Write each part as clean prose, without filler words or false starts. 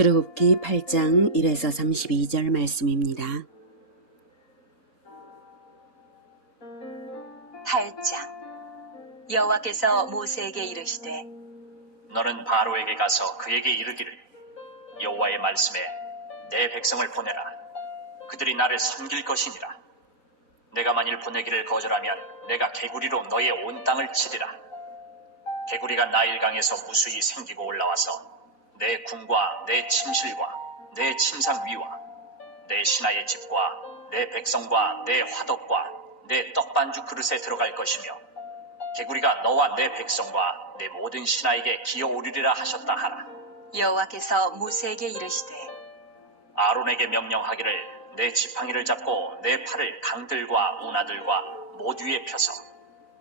출애굽기 8장 1에서 32절 말씀입니다. 8장. 여호와께서 모세에게 이르시되 너는 바로에게 가서 그에게 이르기를 여호와의 말씀에 내 백성을 보내라. 그들이 나를 섬길 것이니라. 내가 만일 보내기를 거절하면 내가 개구리로 너의 온 땅을 치리라. 개구리가 나일강에서 무수히 생기고 올라와서 내 궁과 내 침실과 내 침상 위와 내 신하의 집과 내 백성과 내 화덕과 내 떡반죽 그릇에 들어갈 것이며 개구리가 너와 내 백성과 내 모든 신하에게 기어오르리라 하셨다 하라. 여호와께서 모세에게 이르시되 아론에게 명령하기를 내 지팡이를 잡고 내 팔을 강들과 운하들과 모두 위에 펴서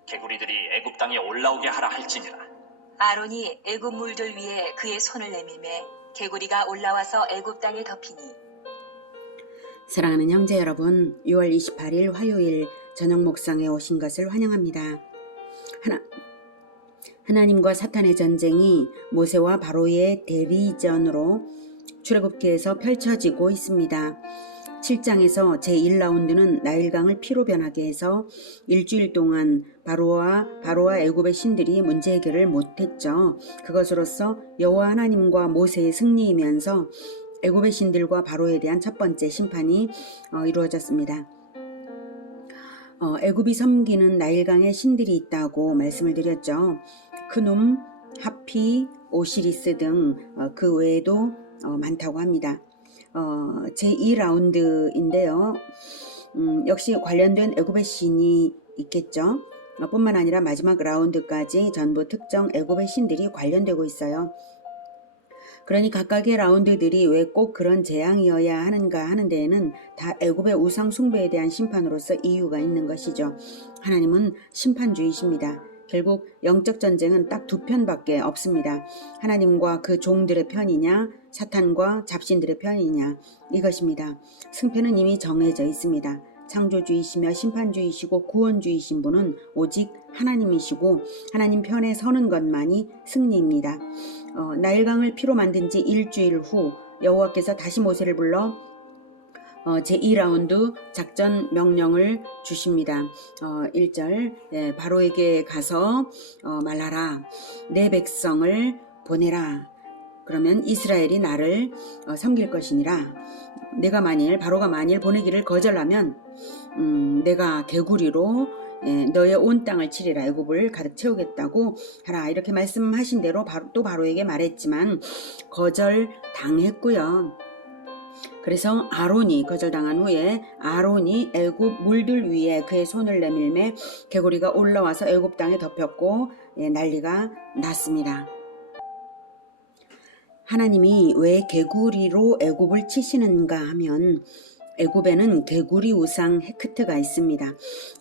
개구리들이 애굽 땅에 올라오게 하라 할지니라. 아론이 애굽 물들 위에 그의 손을 내밀매 개구리가 올라와서 애굽 땅에 덮이니. 사랑하는 형제 여러분, 6월 28일 화요일 저녁 목상에 오신 것을 환영합니다. 하나님과 사탄의 전쟁이 모세와 바로의 대리전으로 출애굽기에서 펼쳐지고 있습니다. 7장에서 제1라운드는 나일강을 피로 변하게 해서 일주일 동안 바로와 애굽의 신들이 문제 해결을 못했죠. 그것으로서 여호와 하나님과 모세의 승리이면서 애굽의 신들과 바로에 대한 첫 번째 심판이 이루어졌습니다. 애굽이 섬기는 나일강에 신들이 있다고 말씀을 드렸죠. 크눔, 하피, 오시리스 등 그 외에도 많다고 합니다. 제2라운드인데요. 역시 관련된 애굽의 신이 있겠죠. 뿐만 아니라 마지막 라운드까지 전부 특정 애굽의 신들이 관련되고 있어요. 그러니 각각의 라운드들이 왜 꼭 그런 재앙이어야 하는가 하는 데에는 다 애굽의 우상 숭배에 대한 심판으로서 이유가 있는 것이죠. 하나님은 심판주의십니다. 결국 영적 전쟁은 딱 두 편밖에 없습니다. 하나님과 그 종들의 편이냐, 사탄과 잡신들의 편이냐, 이것입니다. 승패는 이미 정해져 있습니다. 창조주이시며 심판주이시고 구원주이신 분은 오직 하나님이시고 하나님 편에 서는 것만이 승리입니다. 나일강을 피로 만든 지 일주일 후 여호와께서 다시 모세를 불러 제2라운드 작전 명령을 주십니다. 1절 바로에게 가서 말하라. 내 백성을 보내라. 그러면 이스라엘이 나를 섬길 것이니라. 바로가 만일 보내기를 거절하면 내가 개구리로 너의 온 땅을 치리라. 애굽을 가득 채우겠다고 하라. 이렇게 말씀하신 대로 또 바로에게 말했지만 거절당했고요. 그래서 아론이 거절당한 후에 아론이 애굽 물들 위에 그의 손을 내밀매 개구리가 올라와서 애굽 땅에 덮였고 난리가 났습니다. 하나님이 왜 개구리로 애굽을 치시는가 하면 애굽에는 개구리 우상 헤크트가 있습니다.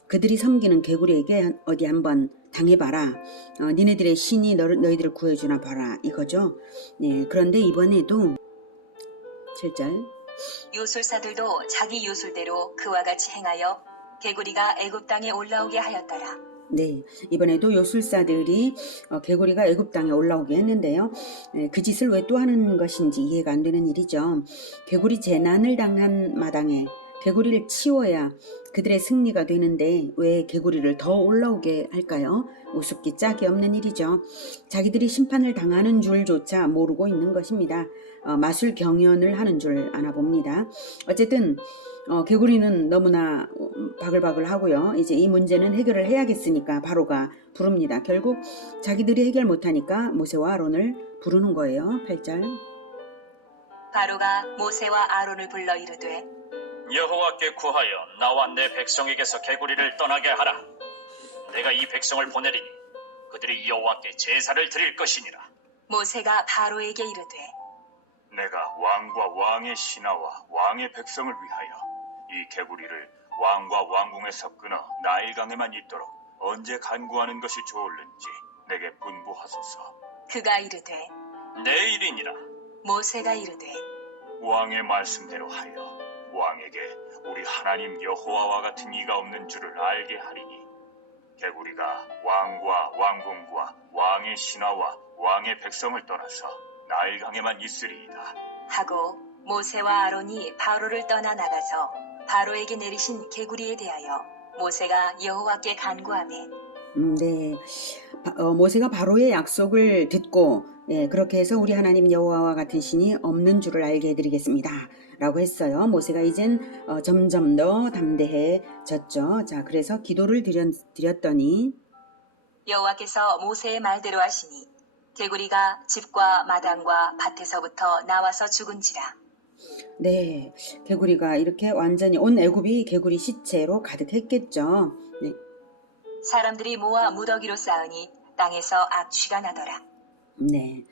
그들이 섬기는 개구리에게 어디 한번 당해봐라. 니네들의 신이 너희들을 구해주나 봐라. 이거죠. 그런데 이번에도 7절 요술사들도 자기 요술대로 그와 같이 행하여 개구리가 애굽 땅에 올라오게 하였더라. 이번에도 요술사들이 개구리가 애굽 땅에 올라오게 했는데요. 그 짓을 왜 또 하는 것인지 이해가 안 되는 일이죠. 개구리 재난을 당한 마당에 개구리를 치워야 그들의 승리가 되는데 왜 개구리를 더 올라오게 할까요? 우습기 짝이 없는 일이죠. 자기들이 심판을 당하는 줄조차 모르고 있는 것입니다. 마술 경연을 하는 줄 아나 봅니다. 어쨌든 개구리는 너무나 바글바글 하고요. 이제 이 문제는 해결을 해야겠으니까 바로가 부릅니다. 결국 자기들이 해결 못하니까 모세와 아론을 부르는 거예요. 8절 바로가 모세와 아론을 불러 이르되 여호와께 구하여 나와 내 백성에게서 개구리를 떠나게 하라. 내가 이 백성을 보내리니 그들이 여호와께 제사를 드릴 것이니라. 모세가 바로에게 이르되 내가 왕과 왕의 신하와 왕의 백성을 위하여 이 개구리를 왕과 왕궁에서 끊어 나일강에만 있도록 언제 간구하는 것이 좋을는지 내게 분부하소서. 그가 이르되 내일이니라. 모세가 이르되 왕의 말씀대로 하여 왕에게 우리 하나님 여호와와 같은 이가 없는 줄을 알게 하리니 개구리가 왕과 왕궁과 왕의 신하와 왕의 백성을 떠나서 나일강에만 있으리이다. 하고 모세와 아론이 바로를 떠나 나가서 바로에게 내리신 개구리에 대하여 모세가 여호와께 간구하매 네. 모세가 바로의 약속을 듣고 그렇게 해서 우리 하나님 여호와와 같은 신이 없는 줄을 알게 해드리겠습니다 라고 했어요. 모세가 이젠 점점 더 담대해졌죠. 자, 그래서 기도를 드렸더니 여호와께서 모세의 말대로 하시니 개구리가 집과 마당과 밭에서부터 나와서 죽은지라. 네, 개구리가 이렇게 완전히 온 애굽이 개구리 시체로 가득했겠죠. 네. 사람들이 모아 무더기로 쌓으니 땅에서 악취가 나더라. 네.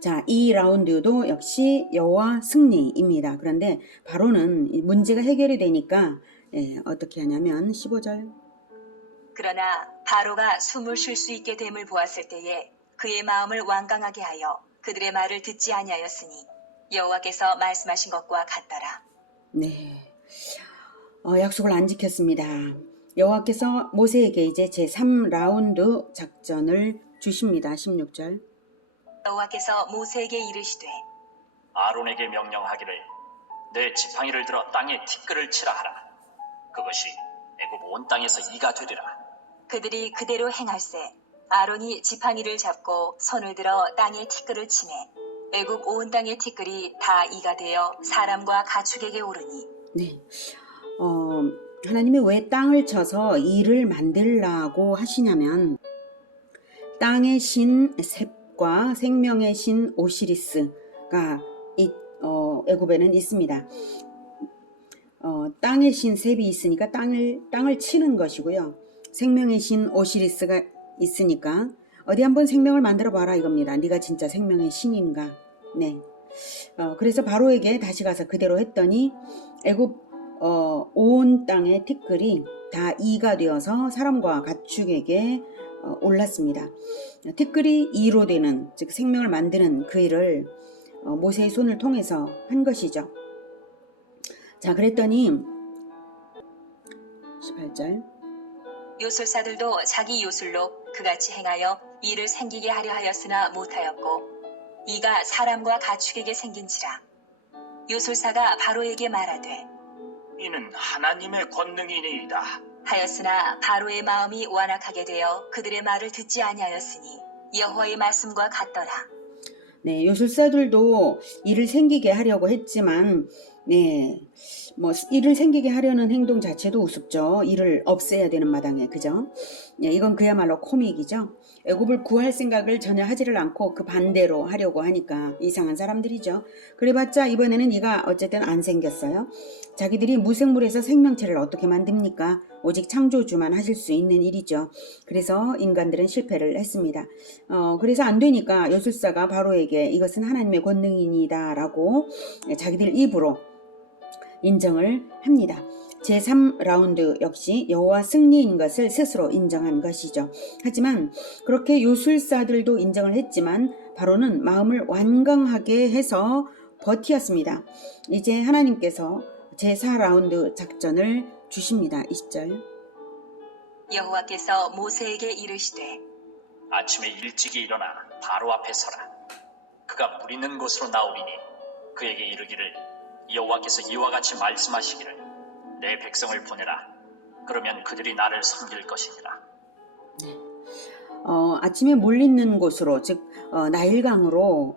자, 이 라운드도 역시 여호와 승리입니다. 그런데 바로는 문제가 해결이 되니까 어떻게 하냐면 15절. 그러나 바로가 숨을 쉴 수 있게 됨을 보았을 때에 그의 마음을 완강하게 하여 그들의 말을 듣지 아니하였으니 여호와께서 말씀하신 것과 같더라. 네. 약속을 안 지켰습니다. 여호와께서 모세에게 이제 제3라운드 작전을 주십니다. 16절. 여호와께서 모세에게 이르시되 아론에게 명령하기를 내 지팡이를 들어 땅에 티끌을 치라 하라. 그것이 애굽 온 땅에서 이가 되리라. 그들이 그대로 행할세. 아론이 지팡이를 잡고 손을 들어 땅에 티끌을 치매 애굽 온 땅의 티끌이 다 이가 되어 사람과 가축에게 오르니. 네. 하나님이 왜 땅을 쳐서 이를 만들라고 하시냐면 땅의 신 셋과 생명의 신 오시리스가 애굽에는 있습니다. 땅의 신 셋이 있으니까 땅을 치는 것이고요. 생명의 신 오시리스가 있으니까 어디 한번 생명을 만들어 봐라 이겁니다. 네가 진짜 생명의 신인가? 네. 그래서 바로에게 다시 가서 그대로 했더니 애굽 온 땅의 티끌이 다 이가 되어서 사람과 가축에게 올랐습니다. 티끌이 이로 되는, 즉 생명을 만드는 그 일을 모세의 손을 통해서 한 것이죠. 자, 그랬더니 18절. 요술사들도 자기 요술로 그같이 행하여 이를 생기게 하려 하였으나 못하였고 이가 사람과 가축에게 생긴지라. 요술사가 바로에게 말하되 이는 하나님의 권능이니이다. 하였으나 바로의 마음이 완악하게 되어 그들의 말을 듣지 아니하였으니 여호와의 말씀과 같더라. 네, 요술사들도 이를 생기게 하려고 했지만 이를 생기게 하려는 행동 자체도 우습죠. 이를 없애야 되는 마당에, 그죠? 이건 그야말로 코믹이죠. 애굽을 구할 생각을 전혀 하지를 않고 그 반대로 하려고 하니까 이상한 사람들이죠. 그래봤자 이번에는 이가 어쨌든 안 생겼어요. 자기들이 무생물에서 생명체를 어떻게 만듭니까? 오직 창조주만 하실 수 있는 일이죠. 그래서 인간들은 실패를 했습니다. 그래서 안 되니까 요술사가 바로에게 이것은 하나님의 권능이니다 라고 자기들 입으로 인정을 합니다. 제3라운드 역시 여호와 승리인 것을 스스로 인정한 것이죠. 하지만 그렇게 요술사들도 인정을 했지만 바로는 마음을 완강하게 해서 버티었습니다. 이제 하나님께서 제4라운드 작전을 주십니다. 20절. 여호와께서 모세에게 이르시되 아침에 일찍이 일어나 바로 앞에 서라. 그가 물 있는 곳으로 나오리니 그에게 이르기를 여호와께서 이와 같이 말씀하시기를 내 백성을 보내라. 그러면 그들이 나를 섬길 것이니라. 아침에 물 있는 곳으로, 즉 나일강으로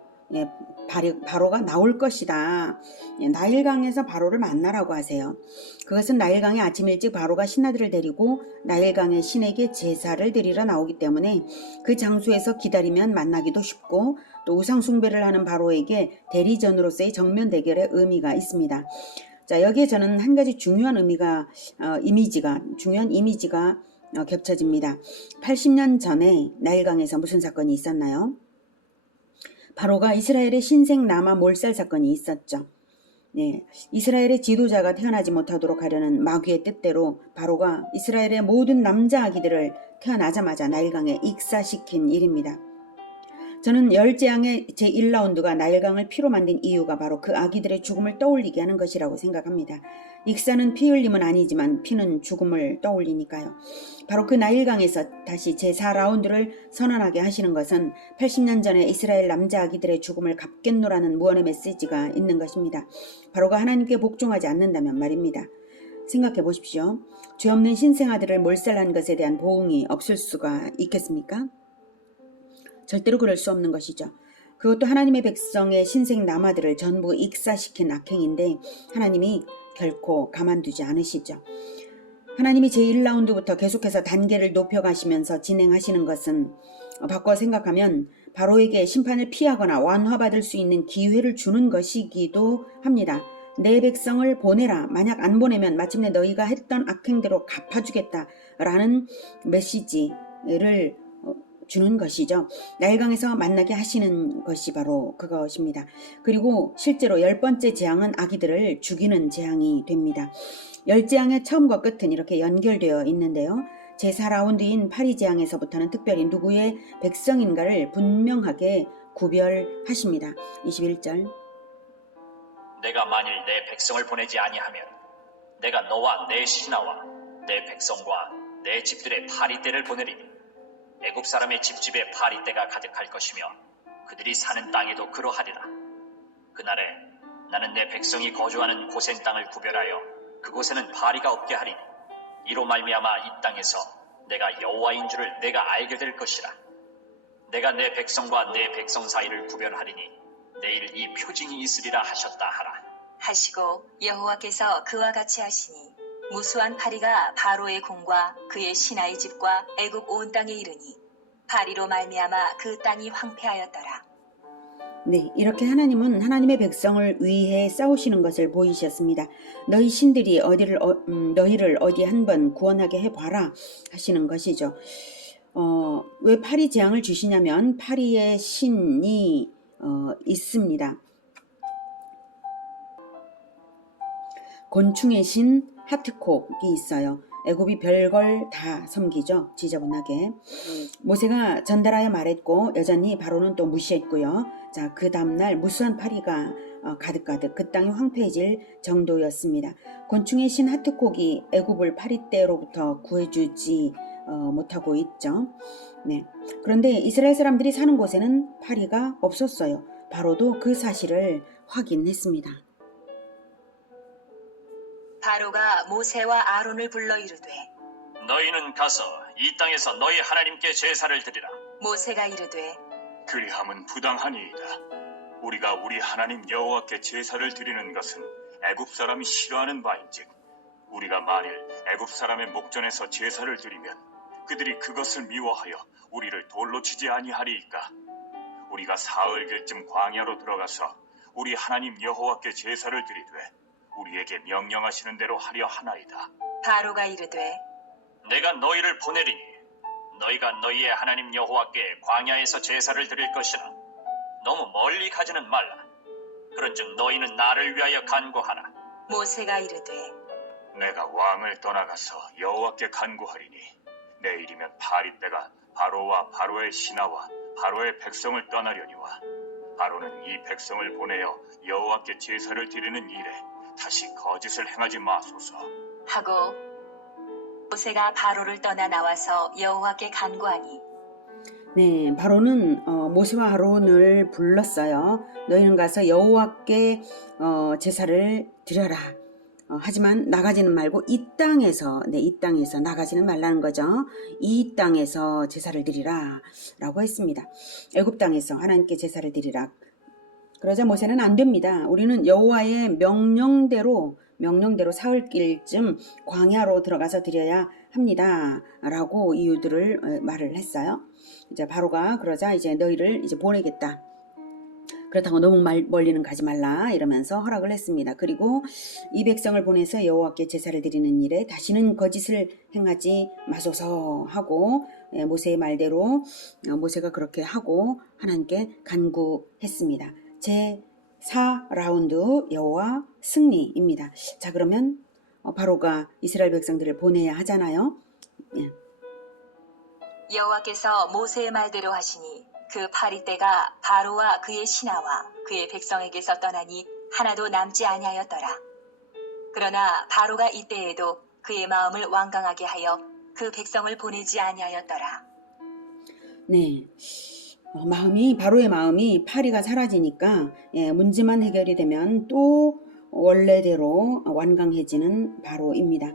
바로가 나올 것이다. 나일강에서 바로를 만나라고 하세요. 그것은 나일강에 아침 일찍 바로가 신하들을 데리고 나일강의 신에게 제사를 드리러 나오기 때문에 그 장소에서 기다리면 만나기도 쉽고 또 우상 숭배를 하는 바로에게 대리전으로서의 정면 대결의 의미가 있습니다. 자, 여기에 저는 한 가지 중요한 이미지가 겹쳐집니다. 80년 전에 나일강에서 무슨 사건이 있었나요? 바로가 이스라엘의 신생 남아 몰살 사건이 있었죠. 네, 이스라엘의 지도자가 태어나지 못하도록 하려는 마귀의 뜻대로 바로가 이스라엘의 모든 남자 아기들을 태어나자마자 나일강에 익사시킨 일입니다. 저는 열재앙의 제1라운드가 나일강을 피로 만든 이유가 바로 그 아기들의 죽음을 떠올리게 하는 것이라고 생각합니다. 익사는 피 흘림은 아니지만 피는 죽음을 떠올리니까요. 바로 그 나일강에서 다시 제4라운드를 선언하게 하시는 것은 80년 전에 이스라엘 남자 아기들의 죽음을 갚겠노라는 무언의 메시지가 있는 것입니다. 바로가 하나님께 복종하지 않는다면 말입니다. 생각해 보십시오. 죄 없는 신생아들을 몰살한 것에 대한 보응이 없을 수가 있겠습니까? 절대로 그럴 수 없는 것이죠. 그것도 하나님의 백성의 신생 남아들을 전부 익사시킨 악행인데 하나님이 결코 가만두지 않으시죠. 하나님이 제1라운드부터 계속해서 단계를 높여가시면서 진행하시는 것은 바꿔 생각하면 바로에게 심판을 피하거나 완화받을 수 있는 기회를 주는 것이기도 합니다. 내 백성을 보내라. 만약 안 보내면 마침내 너희가 했던 악행대로 갚아주겠다라는 메시지를 주는 것이죠. 나일강에서 만나게 하시는 것이 바로 그것입니다. 그리고 실제로 10번째 재앙은 아기들을 죽이는 재앙이 됩니다. 10재앙의 처음과 끝은 이렇게 연결되어 있는데요. 제4라운드인 파리재앙에서부터는 특별히 누구의 백성인가를 분명하게 구별하십니다. 21절 내가 만일 내 백성을 보내지 아니하면 내가 너와 내 신하와 내 백성과 내 집들의 파리떼를 보내리니 애굽 사람의 집집에 파리떼가 가득할 것이며 그들이 사는 땅에도 그러하리라. 그날에 나는 내 백성이 거주하는 고센 땅을 구별하여 그곳에는 파리가 없게 하리니 이로 말미암아 이 땅에서 내가 여호와인 줄을 내가 알게 될 것이라. 내가 내 백성과 내 백성 사이를 구별하리니 내일 이 표징이 있으리라 하셨다 하라. 하시고 여호와께서 그와 같이 하시니 무수한 파리가 바로의 궁과 그의 신하의 집과 애굽 온 땅에 이르니 파리로 말미암아 그 땅이 황폐하였더라. 네, 이렇게 하나님은 하나님의 백성을 위해 싸우시는 것을 보이셨습니다. 너희 신들이 너희를 어디 한번 구원하게 해봐라 하시는 것이죠. 왜 파리 재앙을 주시냐면 파리의 신이 있습니다. 곤충의 신 하트콕이 있어요. 애굽이 별걸 다 섬기죠. 지저분하게. 모세가 전달하여 말했고 여전히 바로는 또 무시했고요. 자, 그 다음날 무수한 파리가 가득가득 그 땅이 황폐해질 정도였습니다. 곤충의 신 하트콕이 애굽을 파리떼로부터 구해주지 못하고 있죠. 네. 그런데 이스라엘 사람들이 사는 곳에는 파리가 없었어요. 바로도 그 사실을 확인했습니다. 바로가 모세와 아론을 불러 이르되 너희는 가서 이 땅에서 너희 하나님께 제사를 드리라. 모세가 이르되 그리함은 부당하니이다. 우리가 우리 하나님 여호와께 제사를 드리는 것은 애굽 사람이 싫어하는 바인즉 우리가 만일 애굽 사람의 목전에서 제사를 드리면 그들이 그것을 미워하여 우리를 돌로 치지 아니하리이까. 우리가 사흘길쯤 광야로 들어가서 우리 하나님 여호와께 제사를 드리되 우리에게 명령하시는 대로 하려 하나이다. 바로가 이르되 내가 너희를 보내리니 너희가 너희의 하나님 여호와께 광야에서 제사를 드릴 것이나 너무 멀리 가지는 말라. 그런즉 너희는 나를 위하여 간구하라. 모세가 이르되 내가 왕을 떠나가서 여호와께 간구하리니 내일이면 파리떼가 바로와 바로의 신하와 바로의 백성을 떠나려니와 바로는 이 백성을 보내어 여호와께 제사를 드리는 일에 다시 거짓을 행하지 마소서 하고 모세가 바로를 떠나 나와서 여호와께 간구하니 네, 바로는 모세와 아론을 불렀어요. 너희는 가서 여호와께 제사를 드려라. 하지만 나가지는 말고 이 땅에서 나가지는 말라는 거죠. 이 땅에서 제사를 드리라 라고 했습니다. 애굽 땅에서 하나님께 제사를 드리라. 그러자 모세는 안 됩니다. 우리는 여호와의 명령대로 사흘길쯤 광야로 들어가서 드려야 합니다. 라고 이유들을 말을 했어요. 이제 바로가 그러자 이제 너희를 이제 보내겠다. 그렇다고 너무 멀리는 가지 말라 이러면서 허락을 했습니다. 그리고 이 백성을 보내서 여호와께 제사를 드리는 일에 다시는 거짓을 행하지 마소서 하고 모세의 말대로 모세가 그렇게 하고 하나님께 간구했습니다. 제4라운드 여호와 승리입니다. 자, 그러면 바로가 이스라엘 백성들을 보내야 하잖아요. 예. 여호와께서 모세의 말대로 하시니 그 파리떼가 바로와 그의 신하와 그의 백성에게서 떠나니 하나도 남지 아니하였더라. 그러나 바로가 이때에도 그의 마음을 완강하게 하여 그 백성을 보내지 아니하였더라. 네. 바로의 마음이 파리가 사라지니까 문제만 해결이 되면 또 원래대로 완강해지는 바로입니다.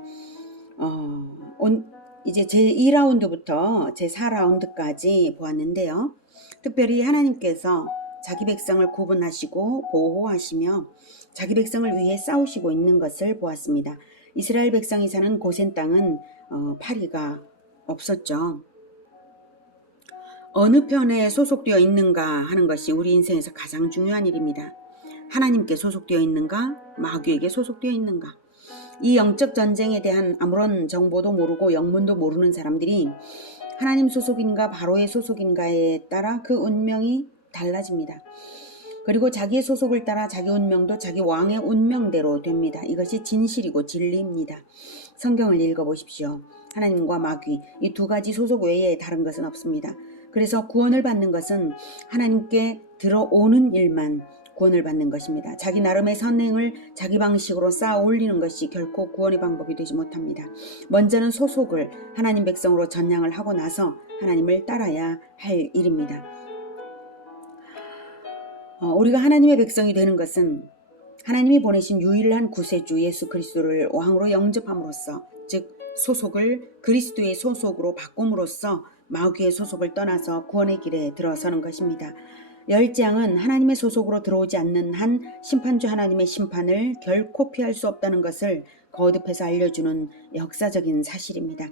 이제 제2라운드부터 제4라운드까지 보았는데요. 특별히 하나님께서 자기 백성을 구분하시고 보호하시며 자기 백성을 위해 싸우시고 있는 것을 보았습니다. 이스라엘 백성이 사는 고센 땅은 파리가 없었죠. 어느 편에 소속되어 있는가 하는 것이 우리 인생에서 가장 중요한 일입니다. 하나님께 소속되어 있는가, 마귀에게 소속되어 있는가. 이 영적 전쟁에 대한 아무런 정보도 모르고 영문도 모르는 사람들이 하나님 소속인가 바로의 소속인가에 따라 그 운명이 달라집니다. 그리고 자기의 소속을 따라 자기 운명도 자기 왕의 운명대로 됩니다. 이것이 진실이고 진리입니다. 성경을 읽어보십시오. 하나님과 마귀, 이 두 가지 소속 외에 다른 것은 없습니다. 그래서 구원을 받는 것은 하나님께 들어오는 일만 구원을 받는 것입니다. 자기 나름의 선행을 자기 방식으로 쌓아 올리는 것이 결코 구원의 방법이 되지 못합니다. 먼저는 소속을 하나님 백성으로 전향을 하고 나서 하나님을 따라야 할 일입니다. 우리가 하나님의 백성이 되는 것은 하나님이 보내신 유일한 구세주 예수 그리스도를 왕으로 영접함으로써, 즉 소속을 그리스도의 소속으로 바꿈으로써 마귀의 소속을 떠나서 구원의 길에 들어서는 것입니다. 열재앙은 하나님의 소속으로 들어오지 않는 한 심판주 하나님의 심판을 결코 피할 수 없다는 것을 거듭해서 알려주는 역사적인 사실입니다.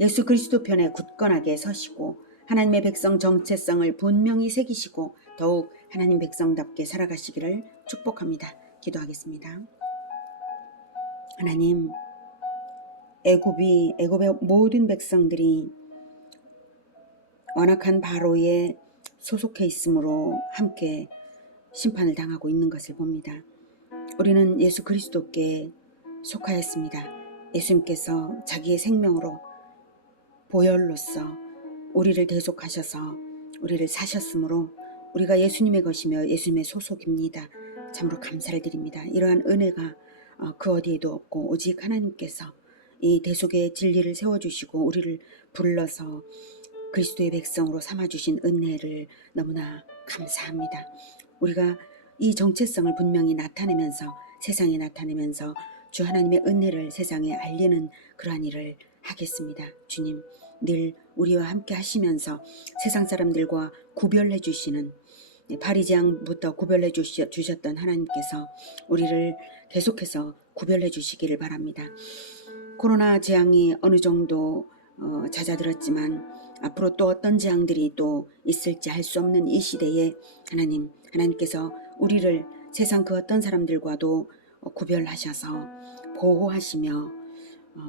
예수 그리스도 편에 굳건하게 서시고 하나님의 백성 정체성을 분명히 새기시고 더욱 하나님 백성답게 살아가시기를 축복합니다. 기도하겠습니다. 하나님, 애굽의 모든 백성들이 완악한 바로에 소속해 있으므로 함께 심판을 당하고 있는 것을 봅니다. 우리는 예수 그리스도께 속하였습니다. 예수님께서 자기의 생명으로 보혈로서 우리를 대속하셔서 우리를 사셨으므로 우리가 예수님의 것이며 예수님의 소속입니다. 참으로 감사를 드립니다. 이러한 은혜가 그 어디에도 없고 오직 하나님께서 이 대속의 진리를 세워주시고 우리를 불러서 그리스도의 백성으로 삼아주신 은혜를 너무나 감사합니다. 우리가 이 정체성을 분명히 나타내면서 세상에 나타내면서 주 하나님의 은혜를 세상에 알리는 그러한 일을 하겠습니다. 주님, 늘 우리와 함께 하시면서 세상 사람들과 구별해 주시는, 바리새인부터 구별해 주셨던 하나님께서 우리를 계속해서 구별해 주시기를 바랍니다. 코로나 재앙이 어느 정도 잦아들었지만 앞으로 또 어떤 재앙들이 또 있을지 알 수 없는 이 시대에 하나님께서 우리를 세상 그 어떤 사람들과도 구별하셔서 보호하시며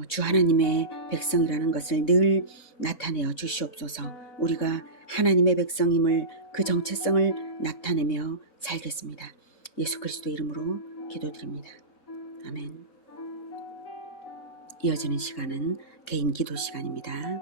주 하나님의 백성이라는 것을 늘 나타내어 주시옵소서. 우리가 하나님의 백성임을, 그 정체성을 나타내며 살겠습니다. 예수 그리스도 이름으로 기도드립니다. 아멘. 이어지는 시간은 개인 기도 시간입니다.